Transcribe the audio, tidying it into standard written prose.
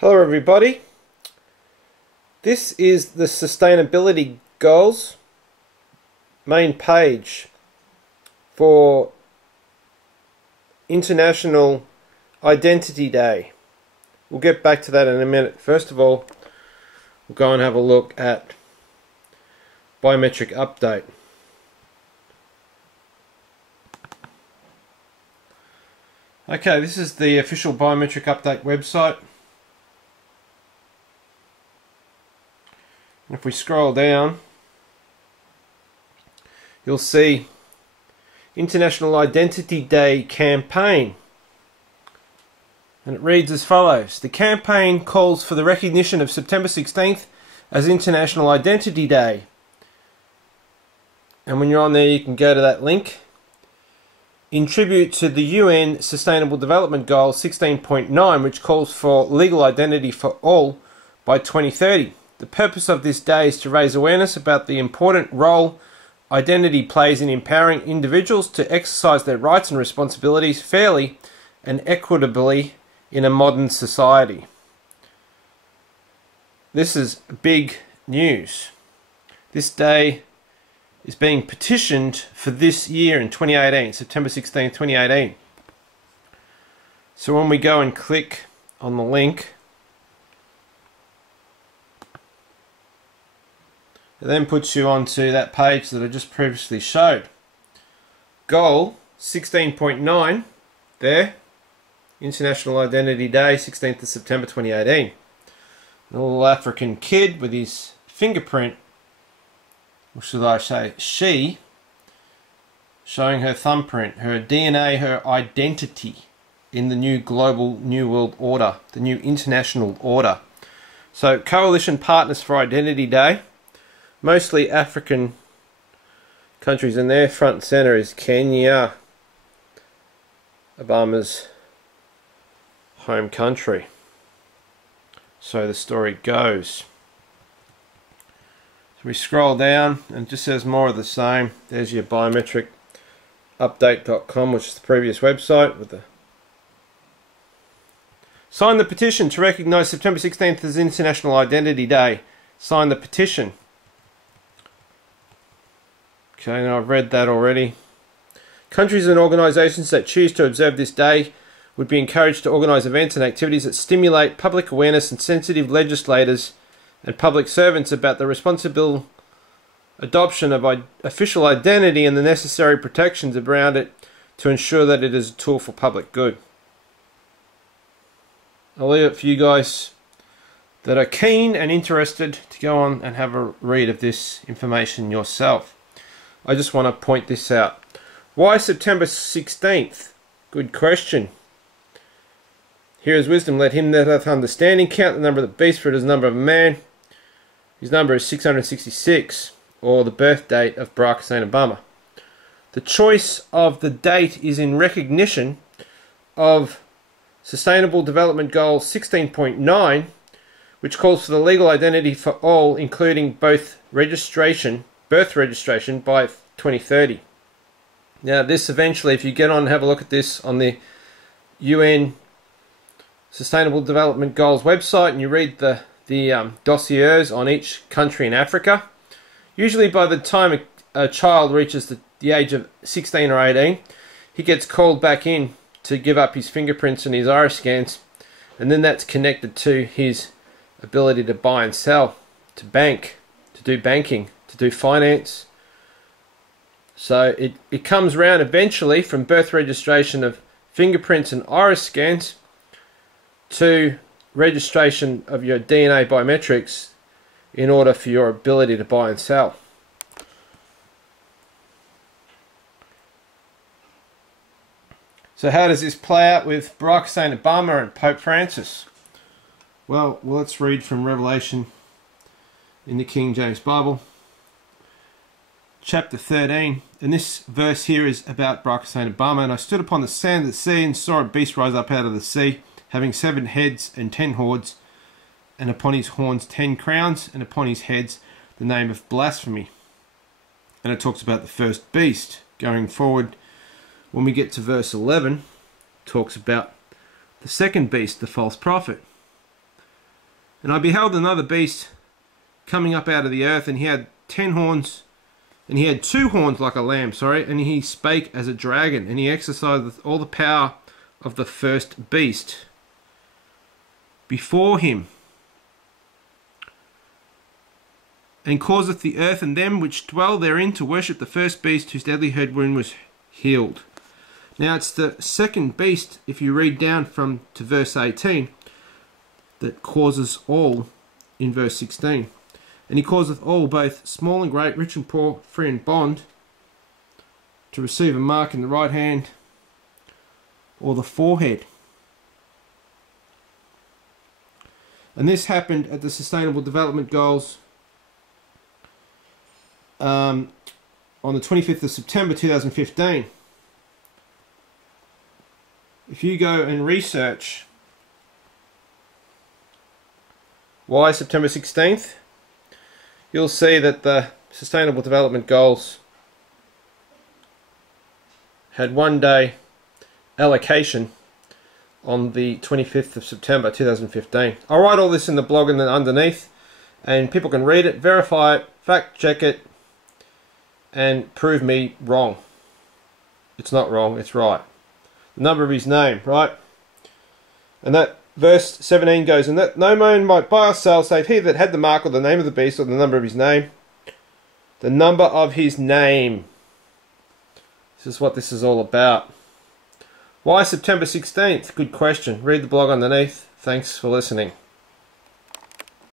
Hello everybody, this is the sustainability goals main page for International Identity Day. We'll get back to that in a minute. First of all, we'll go and have a look at Biometric update. Okay, this is the official Biometric update website. If we scroll down, you'll see International Identity Day campaign. And it reads as follows. The campaign calls for the recognition of September 16th as International Identity Day. And when you're on there, you can go to that link. In tribute to the UN Sustainable Development Goal 16.9, which calls for legal identity for all by 2030. The purpose of this day is to raise awareness about the important role identity plays in empowering individuals to exercise their rights and responsibilities fairly and equitably in a modern society. This is big news. This day is being petitioned for this year in 2018, September 16, 2018. So when we go and click on the link, it then puts you onto that page that I just previously showed. Goal 16.9 there, International Identity Day, 16th of September 2018. A little African kid with his fingerprint, or should I say she, showing her thumbprint, her DNA, her identity in the new global New World Order, the new international order. So Coalition Partners for Identity Day, mostly African countries, and their front and center is Kenya, Obama's home country. So the story goes. So we scroll down and it just says more of the same. There's your biometric update.com, which is the previous website with the sign the petition to recognize September 16th as International Identity Day. Sign the petition. Okay, now I've read that already. Countries and organisations that choose to observe this day would be encouraged to organise events and activities that stimulate public awareness and sensitive legislators and public servants about the responsible adoption of official identity and the necessary protections around it to ensure that it is a tool for public good. I'll leave it for you guys that are keen and interested to go on and have a read of this information yourself. I just want to point this out. Why September 16th? Good question. Here is wisdom. Let him that hath understanding count the number of the beast, for it is the number of a man. His number is 666, or the birth date of Barack Hussein Obama. The choice of the date is in recognition of Sustainable Development Goal 16.9, which calls for the legal identity for all, including both birth registration by 2030. Now this eventually, if you get on and have a look at this on the UN Sustainable Development Goals website and you read the dossiers on each country in Africa, usually by the time a child reaches the age of 16 or 18, he gets called back in to give up his fingerprints and his iris scans, and then that's connected to his ability to buy and sell, to bank, to do banking, to do finance. So it comes around eventually from birth registration of fingerprints and iris scans to registration of your DNA biometrics in order for your ability to buy and sell. So how does this play out with Barack Hussein Obama and Pope Francis? Well, let's read from Revelation in the King James Bible, chapter 13, and this verse here is about Barack Hussein Obama. And I stood upon the sand of the sea and saw a beast rise up out of the sea, having 7 heads and 10 horns, and upon his horns 10 crowns, and upon his heads the name of blasphemy. And it talks about the first beast. Going forward, when we get to verse 11, it talks about the second beast, the false prophet. And I beheld another beast coming up out of the earth, and he had 10 horns, and he had 2 horns like a lamb, and he spake as a dragon, and he exercised all the power of the first beast before him, and causeth the earth and them which dwell therein to worship the first beast, whose deadly wound was healed. Now it's the second beast, if you read down to verse 18, that causes all in verse 16. And he causeth all, both small and great, rich and poor, free and bond, to receive a mark in the right hand or the forehead. And this happened at the Sustainable Development Goals on the 25th of September 2015. If you go and research why September 16th, you'll see that the Sustainable Development Goals had 1 day allocation on the 25th of September 2015. I'll write all this in the blog and then underneath, and people can read it, verify it, fact check it, and prove me wrong. It's not wrong, it's right. The number of his name, right? And that verse 17 goes, and that no man might buy or sell save he that had the mark or the name of the beast or the number of his name. The number of his name. This is what this is all about. Why September 16th? Good question. Read the blog underneath. Thanks for listening.